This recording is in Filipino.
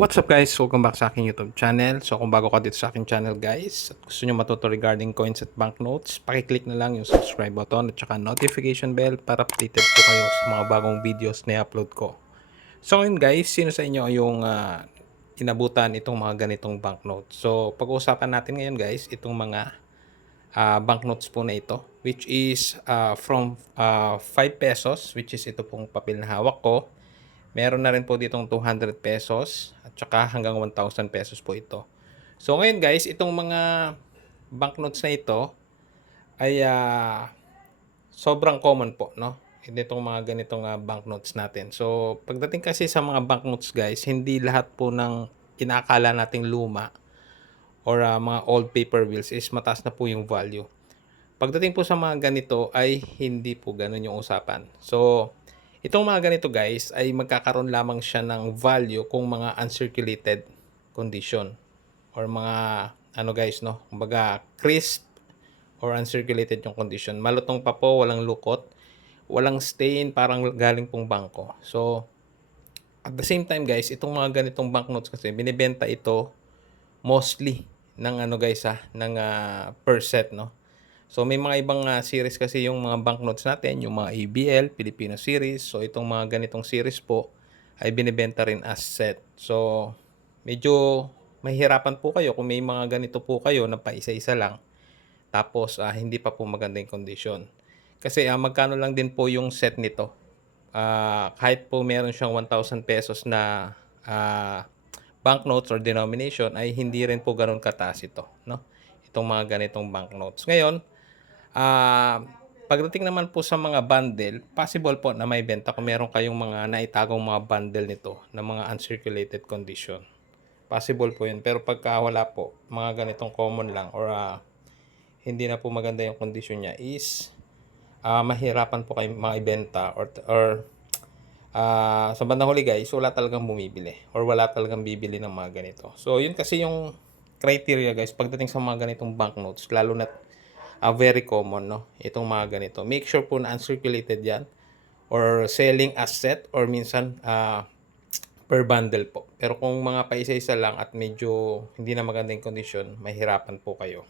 What's up guys? Welcome back sa aking YouTube channel. So kung bago ka dito sa aking channel guys, at gusto nyo matuto regarding coins at banknotes, pakiclick na lang yung subscribe button at saka notification bell para updated po kayo sa mga bagong videos na i-upload ko. So ngayon guys, sino sa inyo yung inabutan itong mga ganitong banknotes? So pag-uusapan natin ngayon guys, itong mga banknotes po na ito, which is from 5 pesos, which is ito pong papel na hawak ko. Meron na rin po ditong 200 pesos at saka hanggang 1,000 pesos po ito. So ngayon guys, itong mga banknotes na ito ay sobrang common po, no? Itong mga ganitong banknotes natin. So pagdating kasi sa mga banknotes guys, hindi lahat po ng inaakala nating luma or mga old paper bills is mataas na po yung value. Pagdating po sa mga ganito ay hindi po ganun yung usapan. So itong mga ganito guys ay magkakaroon lamang siya ng value kung mga uncirculated condition or mga ano guys, no, kumbaga crisp or uncirculated yung condition. Malutong pa po, walang lukot, walang stain, parang galing pong bangko. So at the same time guys, itong mga ganitong banknotes kasi binibenta ito mostly ng ano guys ng per set, no. So may mga ibang series kasi yung mga banknotes natin, yung mga ABL, Filipino series. So itong mga ganitong series po ay binibenta rin as set. So medyo mahihirapan po kayo kung may mga ganito po kayo na pa isa-isa lang. Tapos hindi pa po maganda yung condition. Kasi magkano lang din po yung set nito. Kahit po meron siyang 1,000 pesos na banknotes or denomination ay hindi rin po ganoon kataas ito, no? Itong mga ganitong banknotes. Ngayon, pagdating naman po sa mga bundle, possible po na may benta kung meron kayong mga naitagong mga bundle nito na mga uncirculated condition. Possible po yun. Pero pagka wala po, mga ganitong common lang or hindi na po maganda yung condition niya is mahirapan po kayo mga ibenta or sa bandang huli guys, wala talagang bumibili or wala talagang bibili ng mga ganito. So yun kasi yung criteria guys pagdating sa mga ganitong banknotes, lalo na very common, no, itong mga ganito. Make sure po na uncirculated yan or selling as set or minsan per bundle po. Pero kung mga paisa-isa lang at medyo hindi na maganda yung condition, mahirapan po kayo.